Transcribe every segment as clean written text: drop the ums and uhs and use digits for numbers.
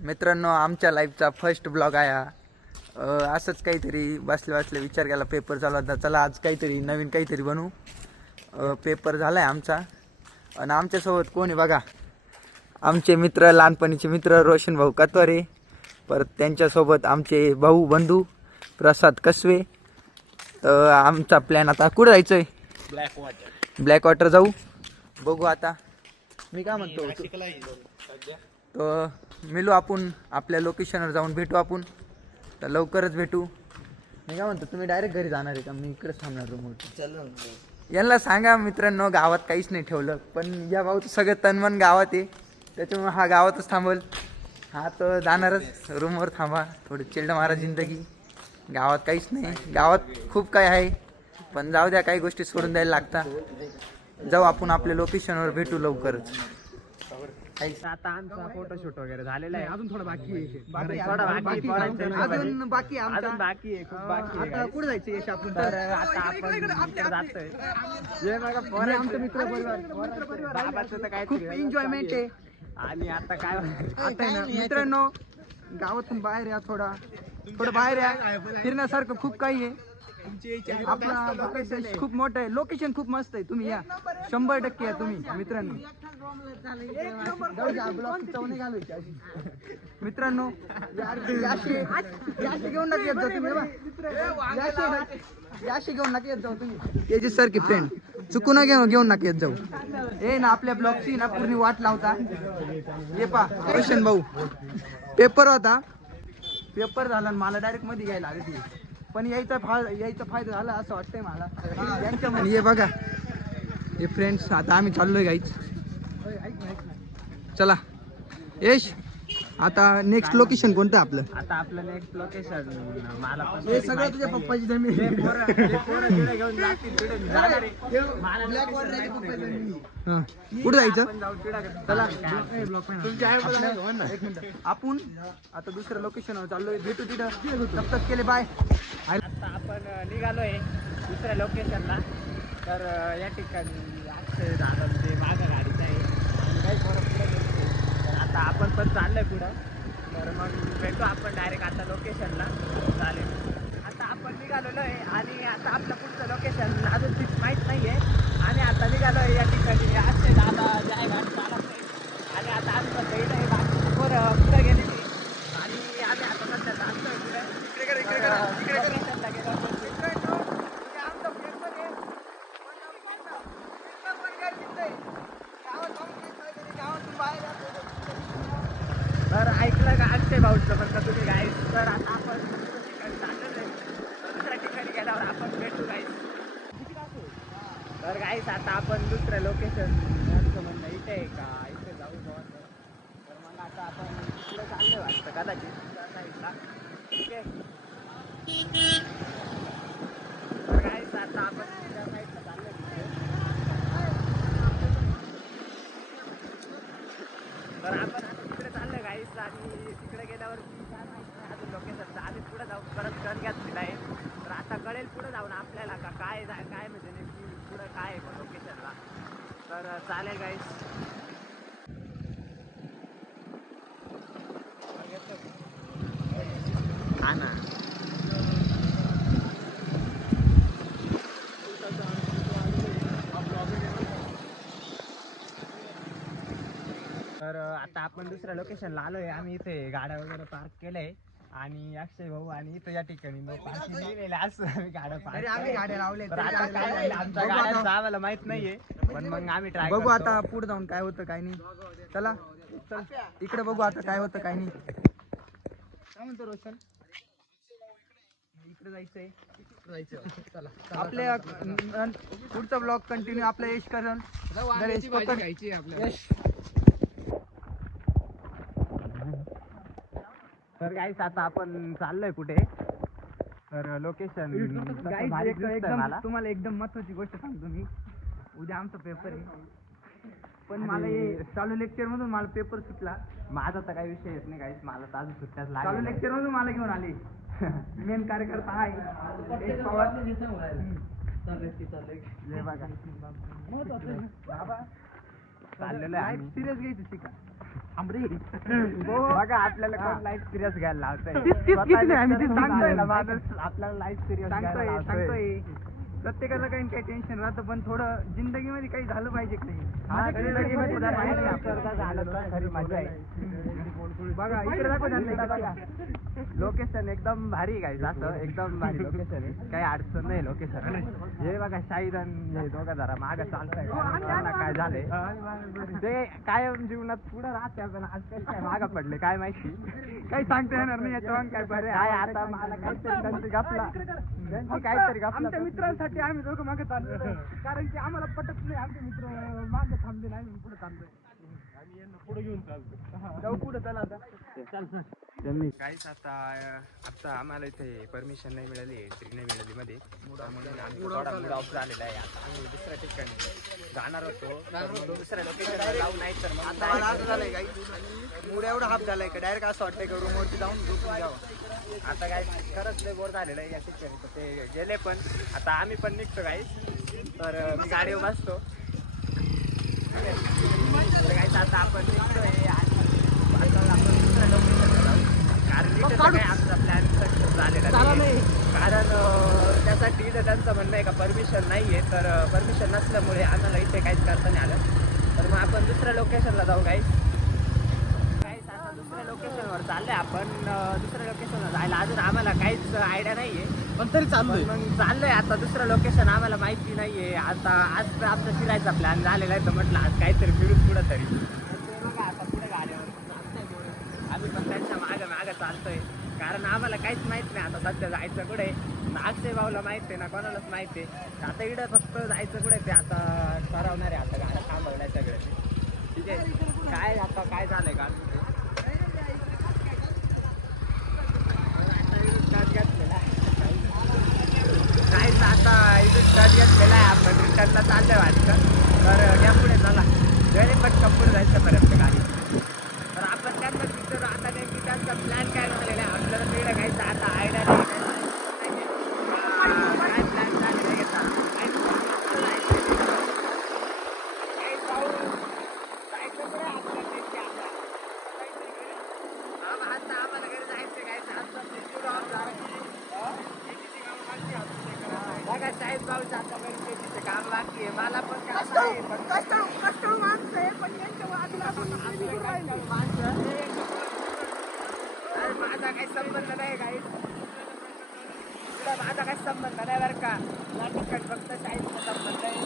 मित्रांनो, आमच्या लाईफचा first blog आहे हा. असंच काहीतरी बसल्या विचार केला, पेपर चालू होता, चला आज काहीतरी नवीन काहीतरी बनवू. पेपर झाला आहे आमचा. आणि आमच्यासोबत कोण आहे बघा, आमचे मित्र, लहानपणीचे मित्र रोशन भाऊ कतवारे. परत त्यांच्यासोबत आमचे भाऊ बंधू प्रसाद कसवे. आमचा प्लॅन आता कुठं जायचं आहे? ब्लॅक वॉटर जाऊ. बघू आता. मी काय म्हणतो, तर मिळू आपण आपल्या लोकेशनवर जाऊन भेटू आपण. तर लवकरच भेटू. मी काय म्हणतो, तुम्ही डायरेक्ट घरी जाणार आहे का? मी इकडेच थांबणार रूमवर. यांना सांगा मित्रांनो, गावात काहीच नाही ठेवलं, पण या भाऊचं सगळं तनमन गावात आहे, त्याच्यामुळे हा गावातच थांबल. हा तर जाणारच रूमवर. थांबा थोडी चिल्ड मारा जिंदगी. गावात काहीच नाही, गावात खूप काय आहे, पण जाऊ द्या, काही गोष्टी सोडून द्यायला लागतात. जाऊ आपण आपल्या लोकेशनवर भेटू लवकरच. आता आमचा फोटोशूट वगैरे झालेला आहे. अजून थोडा बाकी आहे. अजून बाकी अजून बाकी आहे, खूप बाकी आहे. आता कुठे जायचं यश आपण? तर आता आपण इकडे जातोय. हे बघा, हे आमचं मित्र परिवार बाबाचं तर काय खूप एन्जॉयमेंट आहे. आणि आता काय आता आहे ना मित्रांनो, गावातून बाहेर या, थोडं बाहेर या. फिरण्यासारखं खूप काही आहे. आपला लोकेशन खूप मोठं आहे, लोकेशन खूप मस्त आहे. तुम्ही या, 100% या तुम्ही मित्रांनो. मित्रांनो याशी घेऊन नका येत जाऊ तुम्ही. याशी घेऊन नका येत जाऊ तुम्ही. तेजस सारखी फ्रेंड चुकून घेऊन नका येत जाऊ. ए ना, आपल्या ब्लॉगची ना पूर्ण वाट लावता. ये पा रोशन भाऊ, पेपर होता, पेपर झाला आणि मला डायरेक्ट मध्ये घ्यायला आली ती. पण यायचा फायदा झाला असं वाटतंय मला यांच्या. हे बघा हे फ्रेंड्स, आता आम्ही चाललोय गाईच. चला यश, आता नेक्स्ट लोकेशन कोणतं आपलं? आता आपलं नेक्स्ट लोकेशन मला पण हे सगळं तुझ्या पप्पाची जमीन. घेऊन जातील तिकडे मी जाणार आहे. कुठं जायचं? आपण जाऊ तिकडे. चला आपण आता दुसऱ्या लोकेशनवर चाललोय, भेटू तिथं. तब तक केले बाय. आता आपण निघालोय दुसऱ्या लोकेशनला. तर या ठिकाणी अक्षय दादा ते माझ्या गाडीचं आहे आणि काही फरक पडत नाही. तर आता आपण पण चाललोय पुढं. तर मग भेटू आपण डायरेक्ट आता लोकेशनला. चालेल, आता आपण निघालेलो आहे आणि आता आपलं पुढचं लोकेशन अजून फिक्स माहीत नाही आहे. आणि आता निघालो आहे या ठिकाणी. अक्षय दादा जे आहे गाडी चालत नाही. आणि आता आमचं पहिलं आहे, बाकीचे पोरं पुढं गेलेली. आणि आम्ही आता सध्या चालतोय पुढे लोकेशनला गेलो. तर ऐकलं का अक्षय भाऊचं म्हणता तुम्ही गाईस? तर आता आपण ठिकाणी चाललेलो आहे. दुसऱ्या ठिकाणी गेल्यावर आपण भेटू गाईस. तर गाईस आता आपण दुसरं लोकेशन यांचं म्हणणं इथे आहे का इथे जाऊ बघा. तर मग आता आपण तिकडे चाललोय वाटतं कदाचित त्या साईडला. ठीक आहे. तर गाईस आता आपण त्या साईडला चाललोय तिथे. तर आपण आता तिकडे चाललोय गाईस. आणि तिकडे गेल्यावर काय माहिती नाही अजून लोकेशनचं. आम्ही पुढे जाऊ, परत टर्न घेतलेला आहे. तर आता कळेल पुढे जाऊन आपल्याला का काय म्हणजे नेमकी पुढं काय आहे लोकेशनला. तर चालेल गाईस. हा ना, तर आता आपण दुसऱ्या लोकेशनला आलोय. आम्ही इथे गाड्या वगैरे पार्क केलंय. आणि अक्षय भाऊ आणि इथं या ठिकाणी नो पार्किंग लिहिलेलं असं आम्ही गाड्या पार्क. आम्ही गाड्या लावल्या. तर आता काय झालं, आमच्या गाड्यांचं आम्हाला माहित नाहीये, पण मग आम्ही ट्राय बघू आता पुढे जाऊन काय होतं काय नाही. चला चल इकडे बघू आता काय होतं काय नाही. काय म्हणतो रोशन? इकडे जायचंय. आपल्या पुढचा ब्लॉग कंटिन्यू आपला यश करण. यश. तर गाईस आता आपण चाललोय कुठे? तर लोकेशन तुम्हाला एकदम महत्वाची गोष्ट सांगतो मी. उद्या आमचा पेपर आहे, पण मला हे चालू लेक्चर मधून मला पेपर सुटला. माझा तर काही विषय येत नाही गाईस, मला तर अजून सुट्ट्याच लागल्या. चालू लेक्चर मधून मला घेऊन आले. मेन कार्यकर्ता आहे यश पवार. हे बघा बाबा चाललेलं आहे. सिरियस घ्यायचं शिका. बघा आपल्याला कोण लाईफ सिरियस घ्यायला लावतंय. तीच नाही, आम्ही तीच सांगतोय ना. माणूस आपल्याला लाईफ सिरियस सांगतोय प्रत्येकाला काही काही टेन्शन राहतं, पण थोडं जिंदगीमध्ये काही झालं पाहिजे की नाही. जिंदगीमध्ये जरा पाहिजे आपल्याला. झालं तर खरी मजा आहे. बघा इकडे दाखव त्यांना. बघा लोकेशन एकदम भारी आहे guys, असं एकदम भारी लोकेशन आहे. काही अडचण नाही लोकेशन. हे बघा शाहीद आणि हे दोघं जरा मागं चालतंय, त्यांना काय झालंय ते कायम जीवनात पुढे राहते, पण आज काही काय मागं पडले काय माहिती. काही सांगता येणार नाही याच्यावर काय बरे. काय आता मला काहीतरी त्यांची गपला त्यांची काहीतरी गपला. आमच्या मित्रांसाठी आम्ही दोघं मागे चाललो, कारण की आम्हाला पटत नाही आमचे मित्र मागे थांबले नाही, म्हणून पुढे चाललोय. जाऊ पुढे चला आता. काहीच आता आम्हाला इथे परमिशन नाही मिळाली, एंट्री नाही मिळाली मध्ये, म्हणून आमचा थोडा मूड ऑफ झालेला आहे. आता आम्ही दुसऱ्या ठिकाणी जाणार होतो, दुसऱ्या लोकेशनला जाऊ, नाही तर मग आता मला असं झालंय काही मूड एवढा हाफ झालाय का डायरेक्ट असं वाटतंय का रूमवरती जाऊन झोपून जावं. आता काय खरंच लय बोर झालेलं आहे या ठिकाणी. तर ते गेले पण आता आम्ही पण निघतो काही, तर मी गाडीवर बसतो. तर काहीच आता आपण निघतोय आणि आता आपण दुसऱ्या लोकेशनला जाऊ, कारण इथे तर काय आमचा प्लॅन सक्सेस झालेला नाही. कारण त्यासाठी इथं त्यांचं म्हणणं आहे का परमिशन नाही आहे, तर परमिशन नसल्यामुळे आम्हाला इथे काहीच करता नाही आलं. तर मग आपण दुसऱ्या लोकेशनला जाऊ काहीच आता दुसऱ्या लोकेशनवर चाललंय आपण. दुसऱ्या लोकेशनला जायला अजून आम्हाला काहीच आयडिया नाही आहे, पण तरी चाललोय. मग चाललंय आता दुसरं लोकेशन आम्हाला माहिती नाहीये. आता आज आमचा फिरायचा प्लॅन झालेला आहे, तर म्हटलं आज काहीतरी फिरून पुढं तरी. ते बघा आता पुढे गाडीवर चालतंय, आम्ही पण त्यांच्या मागं चालतोय, कारण आम्हाला काहीच माहित नाही आता सध्या जायचं कुठे. अक्षय भाऊला माहित आहे ना, कोणालाच माहित आहे. आता इकडे फक्त जायचं कुठे ते आता ठरवणार आहे. आता गाड्या थांबवल्या सगळे, ठीक आहे. काय आता काय झालंय का काहीच आता इथून स्टार्ट घेतलेला आहे. आपण रिटर्नला चाललंय वाटतं, तर या पुढे चला घरी पटकन पुढे जायचं पर्यंत गाडी. तर आपण त्यांना तिथं आता नेमकी त्यांचा प्लॅन काय झालेला आहे आपल्याला तिकडे काहीच आता आयडिया नाही. काय प्लॅन झालेला आहे का आता आम्हाला घरी जायचं बघा शाहीद भाऊचं आता गणपतीचं काम बाकी आहे. मला पण माझा काही संबंध नाही काही, माझा काही संबंध नाही बरं का. या ठिकाणी फक्त शाहीदचा संबंध आहे.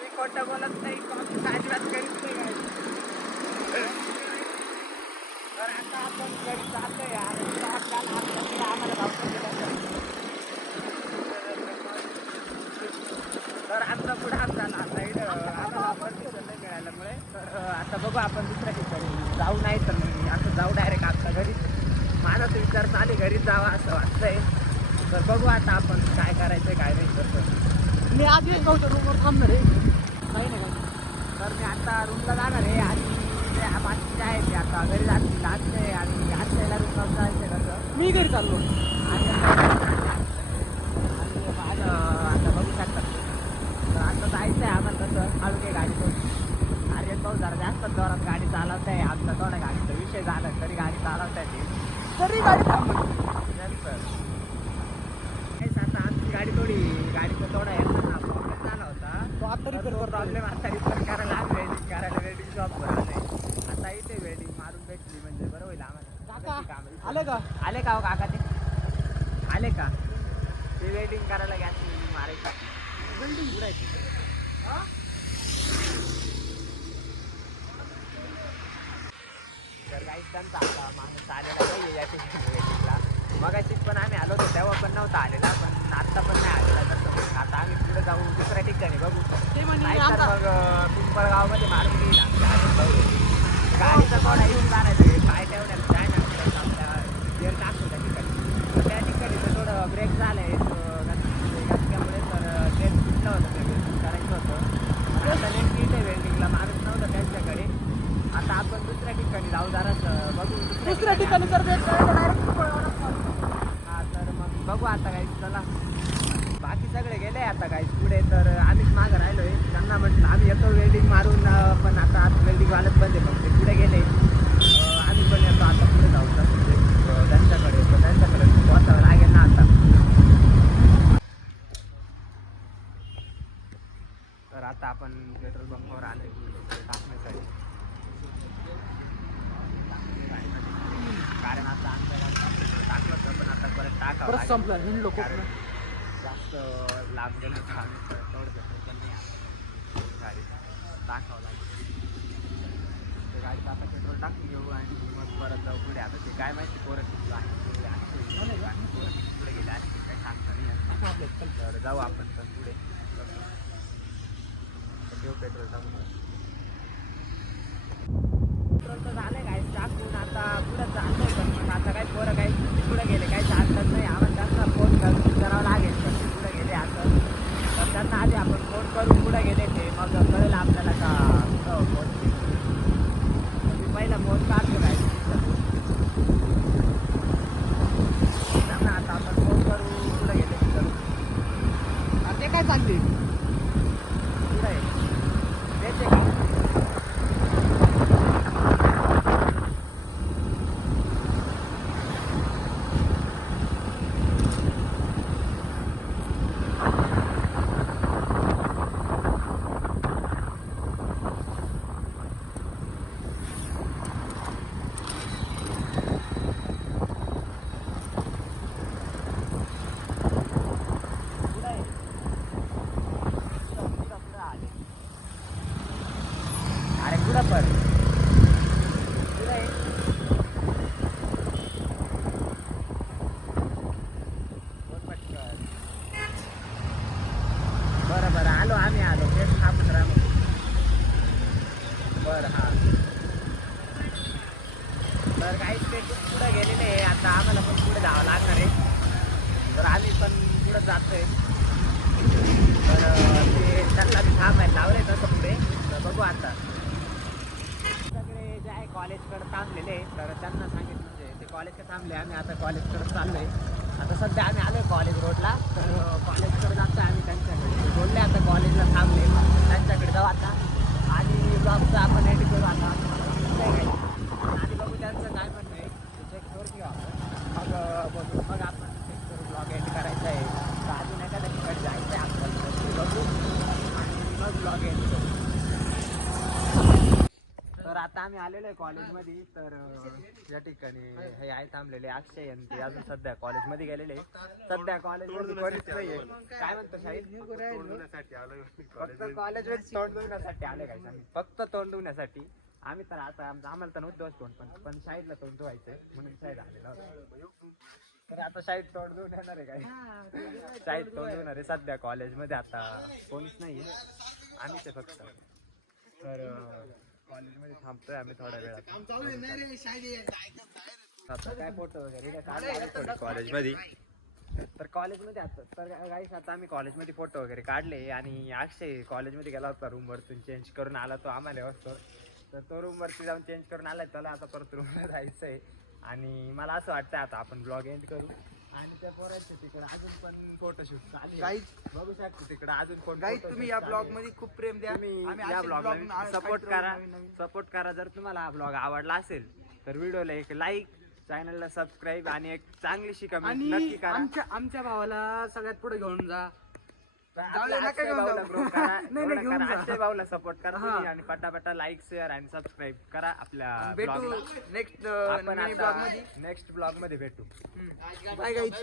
मी खोटं बोलत नाही, कॉफी अजिबात करीत नाही काही. तर आता आपण घरी चाललोय आणि आम्हाला भावतं दिलं तर आमचा पुढे हात झाला. आता इथं आम्हाला परमिशन नाही मिळाल्यामुळे तर आता बघू आपण दुसऱ्या ठिकाणी जाऊ, नाही तर मग असं जाऊ डायरेक्ट आपल्या घरी. माझा तर विचार चालेल घरीच जावा असं वाटतंय, तर बघू आता आपण काय करायचं काय नाही. तसं मी आधी रूमवर थांबणार आहे, काही नाही काही. तर मी आता रूमला जाणार आहे आणि बाकीचे आहे ते आता घरी जातील. आजचे आणि आजच्याला रूमला जायचं कसं मी घरी चाललो. आणि माझं आता बघू शकतात. तर आता जायचं आहे आम्हाला तसं हळूके गाडीतून. अरे भाऊ जरा जास्त जोरात गाडी चालवत आहे. आमचा थोडा गाडीचा विषय झाला तरी गाडी चालवत आहे ती, तरी गाडी थांबली. नंतर काहीच आता आमची गाडी थोडी गाडीचा थोडा यांना प्रॉब्लेम झाला होता. तो आता तर तो प्रॉब्लेम आता रिपेअर करायला आम्ही वेल्डिंग करायला वेल्डिंग शॉपवर आले. आता इथे वेल्डिंग मारून भेटली म्हणजे बरं होईल आम्हाला. आले का? आले का हो काका ते आले का? ते वेल्डिंग करायला गॅस वेल्डिंग मारायची वेल्डिंग उडायची. तर काहीच त्यांचा आता माणूस आलेला नाही या ठिकाणी वेल्डिंगला. मगाशी पण आम्ही आलो होतो तेव्हा पण नव्हता आलेला, पण आत्ता पण नाही आलेला. तसं आता आम्ही पुढे जाऊ दुसऱ्या ठिकाणी बघू, नाही तर मग पिंपळगावमध्ये मारून घेईल आमच्या गाडीचा थोडा येऊन मारायचं पाय ठेवण्यात काय नाही आपल्या गेअर टाकतो त्या ठिकाणी. तर त्या ठिकाणी तर थोडं ब्रेक झालं आहे घटक्यामुळे, तर ट्रेन सुटलं होतं ते वेल्डिंग करायचं होतं. आता नेमकी इथे वेल्डिंगला माणूस नव्हतं त्यांच्याकडे. आता आपण दुसऱ्या ठिकाणी जाऊ जरासं बघू दुसऱ्या ठिकाणी. जर हा तर मग बघू आता काही चला बाकी सगळे गेले आता काही पुढे तर आम्हीच मागं राहिलोय त्यांना म्हटलं आम्ही येतो वेल्डिंग मारून पण आता वेल्डिंग वालत बंद आहे मग ते पुढे गेले आम्ही पण येतो आता पुढे जाऊ त्यांच्याकडे तर त्यांच्याकडे पोहोचावं लागेल ना आता तर आता आपण पेट्रोल पंपावर आलोय टाकण्यासाठी कारण आता आमच्या गाडीत टाकलं होतं पण आता परत टाकावं संपलं हिंडलो कारण जास्त लांब गेलो तर आम्ही तेवढं पेट्रोल पण नाही आलं गाडी टाकावं लागेल ते गाडीचं आता पेट्रोल टाकून घेऊ आणि मग परत जाऊ पुढे आता ते काय माहिती पोरं किती आहे पुढे गेले आणि काही सांगता नाही तर जाऊ आपण पण पुढे घेऊ पेट्रोल टाकून पेट्रोल तर झालं काय टाकून आता पुढे चाललंय पण मग आता काही पोरं काही पुढे गेले काही चालतात नाही आम्हाला त्यांना फोन करावं लागेल पण ते पुढे गेले असं तर त्यांना आधी आपण फोन करून पुढे गेले ते मग कळेल आपल्याला का फोन मी पहिला फोन काढतो काय त्यांना आता आपण फोन करू पुढे गेले ते काय चालली पुढे द्यायचे का अरे कुठं पण बरं बरं आलो आम्ही आलो तेच थांबून राहू बरं हां तर काहीच ते पुढे गेलेले आहे आता आम्हाला पण पुढे जावं लागणार आहे तर आम्ही पण पुढं जातोय तर ते त्यांना बी थांबायला लावले तसं पुढे तर बघू आता सगळे जे आहे कॉलेजकडे थांबलेले तर त्यांना सांगितलं म्हणजे ते कॉलेजकडे थांबले आम्ही आता कॉलेजकडे चाललोय आता सध्या आम्ही आलोय कॉलेज रोडला तर कॉलेजकडे जातोय आम्ही त्यांच्याकडे बोलले आता कॉलेजला थांबले त्यांच्याकडे जाऊ आता आणि ब्लॉगचं आपण एडिट करू आता आणि बघू त्यांचं काय म्हणणं आहे ते चेक करून घेऊ आपण मग बघू मग आपण चेक करू ब्लॉग एडिट करायचं आहे तर अजून एखाद्या ठिकाणी जायचं आहे आपल्याला बघू आणि मग ब्लॉग एडिट करू तर आता आम्ही आलेलो आहे कॉलेजमध्ये तर या ठिकाणी हे आहे थांबलेले अक्षय आणि ते अजून सध्या कॉलेजमध्ये गेलेले सध्या कॉलेजमध्ये कोणीच नाहीये काय म्हणतो शाहीद फक्त कॉलेजमध्ये तोंड धुण्यासाठी आले काय सांग फक्त तोंड धुण्यासाठी आम्ही तर आता आम्हाला तर नव्हतं तोंड पण शाहीदला तोंड धुवायचंय म्हणून शाहीद आलेला होता तर आता शाहीद तोंड धुवून येणार आहे काय शाहीद तोंड धुणार आहे सध्या कॉलेजमध्ये आता कोणीच नाहीये आम्हीच आहे फक्त तर कॉलेजमध्ये थांबतोय आम्ही थोड्या वेळात आता काय फोटो वगैरे कॉलेजमध्ये तर कॉलेजमध्ये आता तर गाईस आता आम्ही कॉलेजमध्ये फोटो वगैरे काढले आणि अक्षय कॉलेजमध्ये गेला होता रूमवरतून चेंज करून आला तो आम्हाला वाजतो तर तो रूमवरती जाऊन चेंज करून आलाय त्याला आता परत रूमला जायचं आहे आणि मला असं वाटतं आता आपण ब्लॉग एंड करू आणि त्या पोरांचे तिकडे अजून पण फोटोशूट चालू गाईज बघू शकतो तिकडे अजून कोण गाईज तुम्ही या ब्लॉग मध्ये खूप प्रेम द्या तुम्ही या ब्लॉगला सपोर्ट करा जर तुम्हाला हा ब्लॉग आवडला असेल तर व्हिडिओला एक लाईक चॅनलला सबस्क्राईब आणि एक चांगलीशी कमेंट नक्की करा आमच्या भावाला सगळ्यात पुढे घेऊन जा अक्षय भाऊला सपोर्ट करा तुम्ही आणि पटापटा लाईक शेअर आणि सबस्क्राईब करा आपल्या भेटू नेक्स्ट आपण नेक्स्ट ब्लॉग मध्ये भेटू बाय गाईज